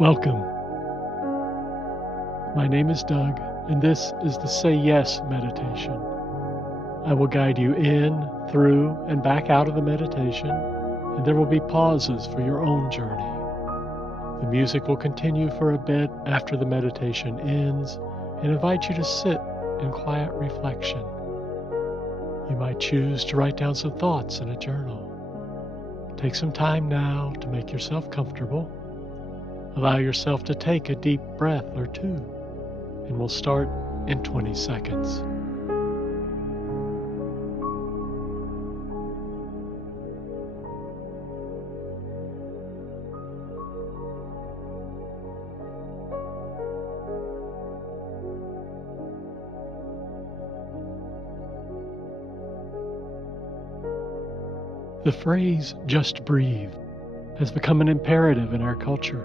Welcome. My name is Doug, and this is the Say Yes meditation. I will guide you in, through, and back out of the meditation, and there will be pauses for your own journey. The music will continue for a bit after the meditation ends and invite you to sit in quiet reflection. You might choose to write down some thoughts in a journal. Take some time now to make yourself comfortable. Allow yourself to take a deep breath or two, and we'll start in 20 seconds. The phrase, "just breathe," has become an imperative in our culture.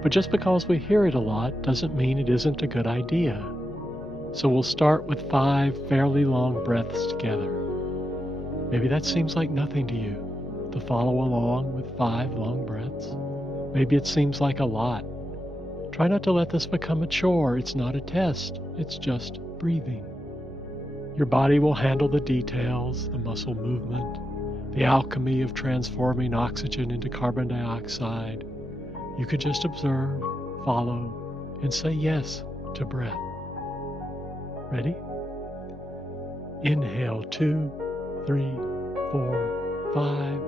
But just because we hear it a lot doesn't mean it isn't a good idea. So we'll start with 5 fairly long breaths together. Maybe that seems like nothing to you, to follow along with 5 long breaths. Maybe it seems like a lot. Try not to let this become a chore. It's not a test. It's just breathing. Your body will handle the details, the muscle movement, the alchemy of transforming oxygen into carbon dioxide. You could just observe, follow, and say yes to breath. Ready? Inhale 2, 3, 4, 5.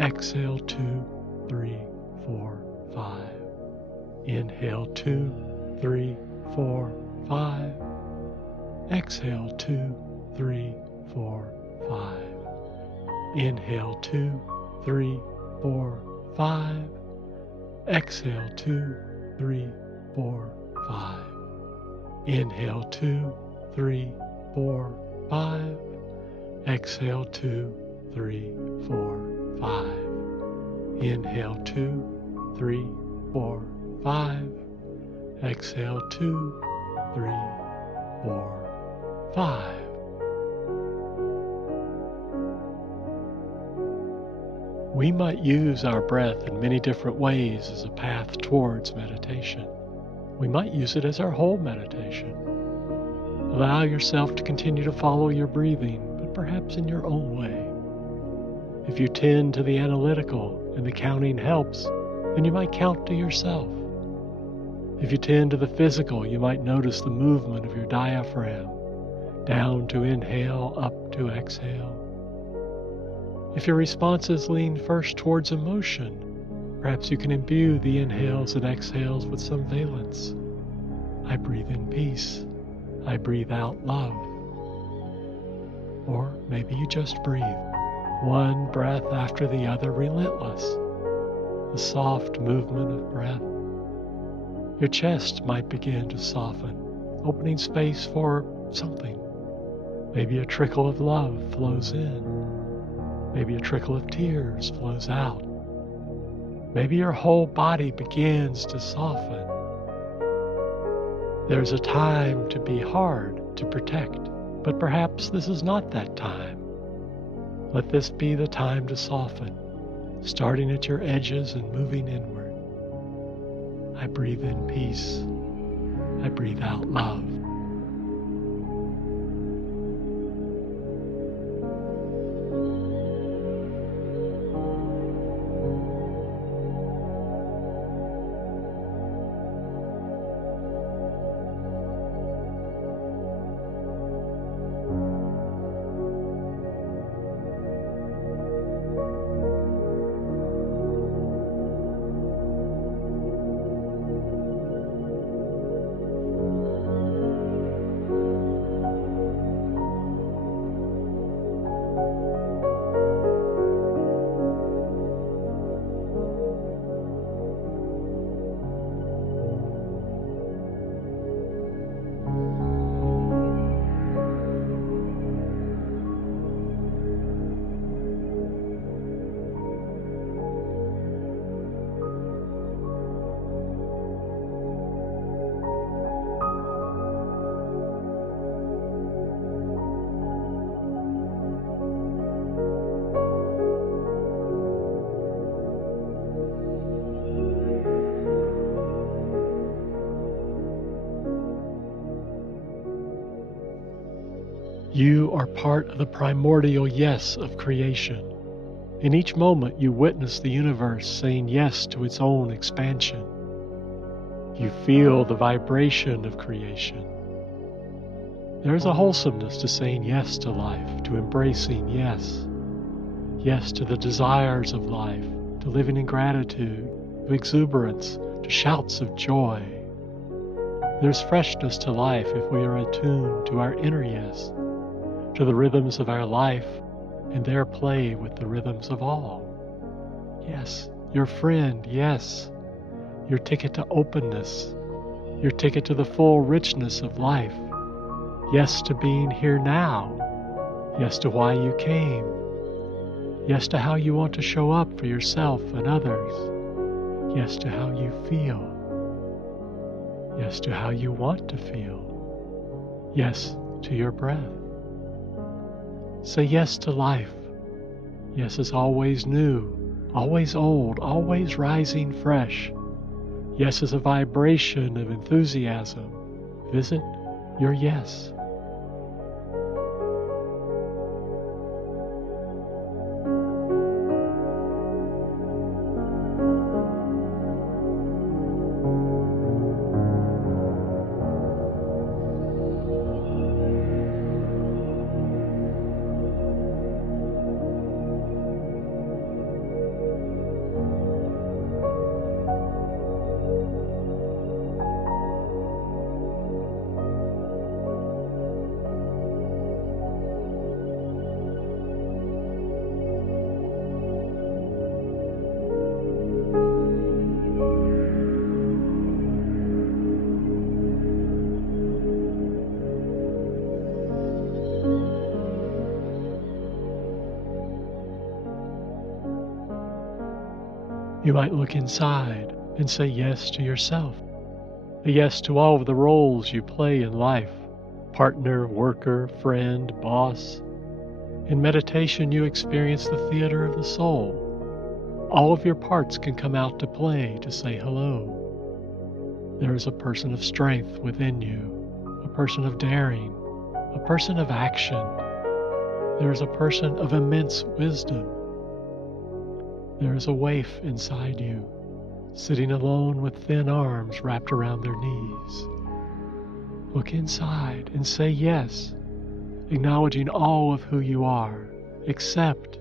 Exhale 2, 3, 4, 5. Inhale 2, 3, 4, 5. Exhale 2, 3, 4, 5. Inhale 2, 3, 4, 5. Exhale 2, 3, 4, 5. Inhale 2, 3, 4, 5. Exhale 2, 3, 4, 5. Inhale 2, 3, 4, 5. Exhale 2, 3, 4, 5. We might use our breath in many different ways as a path towards meditation. We might use it as our whole meditation. Allow yourself to continue to follow your breathing, but perhaps in your own way. If you tend to the analytical and the counting helps, then you might count to yourself. If you tend to the physical, you might notice the movement of your diaphragm, down to inhale, up to exhale. If your responses lean first towards emotion, perhaps you can imbue the inhales and exhales with some valence. I breathe in peace. I breathe out love. Or maybe you just breathe, one breath after the other, relentless. The soft movement of breath. Your chest might begin to soften, opening space for something. Maybe a trickle of love flows in. Maybe a trickle of tears flows out. Maybe your whole body begins to soften. There's a time to be hard, to protect, but perhaps this is not that time. Let this be the time to soften, starting at your edges and moving inward. I breathe in peace. I breathe out love. You are part of the primordial yes of creation. In each moment, you witness the universe saying yes to its own expansion. You feel the vibration of creation. There is a wholesomeness to saying yes to life, to embracing yes. Yes to the desires of life, to living in gratitude, to exuberance, to shouts of joy. There's freshness to life if we are attuned to our inner yes, to the rhythms of our life, and their play with the rhythms of all. Yes, your friend, yes, your ticket to openness, your ticket to the full richness of life. Yes to being here now. Yes to why you came. Yes to how you want to show up for yourself and others. Yes to how you feel. Yes to how you want to feel. Yes to your breath. Say yes to life. Yes is always new, always old, always rising fresh. Yes is a vibration of enthusiasm. Visit your yes. You might look inside and say yes to yourself. A yes to all of the roles you play in life: partner, worker, friend, boss. In meditation, you experience the theater of the soul. All of your parts can come out to play to say hello. There is a person of strength within you, a person of daring, a person of action. There is a person of immense wisdom. There is a waif inside you, sitting alone with thin arms wrapped around their knees. Look inside and say yes, acknowledging all of who you are, accept,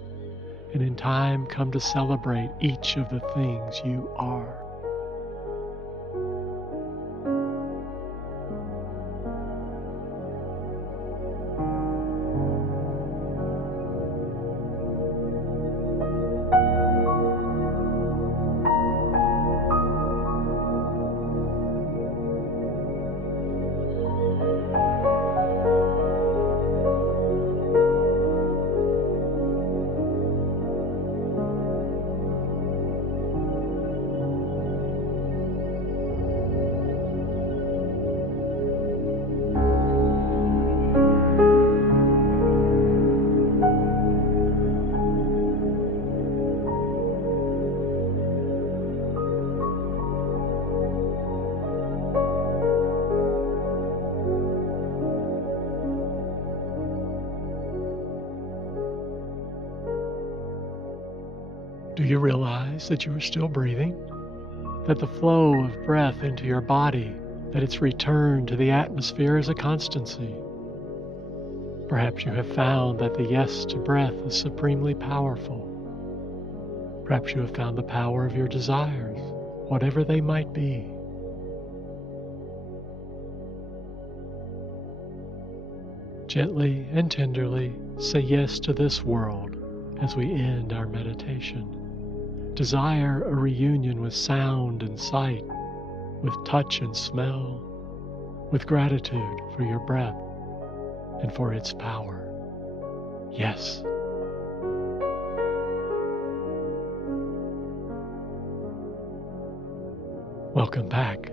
and in time come to celebrate each of the things you are. Do you realize that you are still breathing? That the flow of breath into your body, that its return to the atmosphere is a constancy? Perhaps you have found that the yes to breath is supremely powerful. Perhaps you have found the power of your desires, whatever they might be. Gently and tenderly say yes to this world as we end our meditation. Desire a reunion with sound and sight, with touch and smell, with gratitude for your breath and for its power. Yes. Welcome back.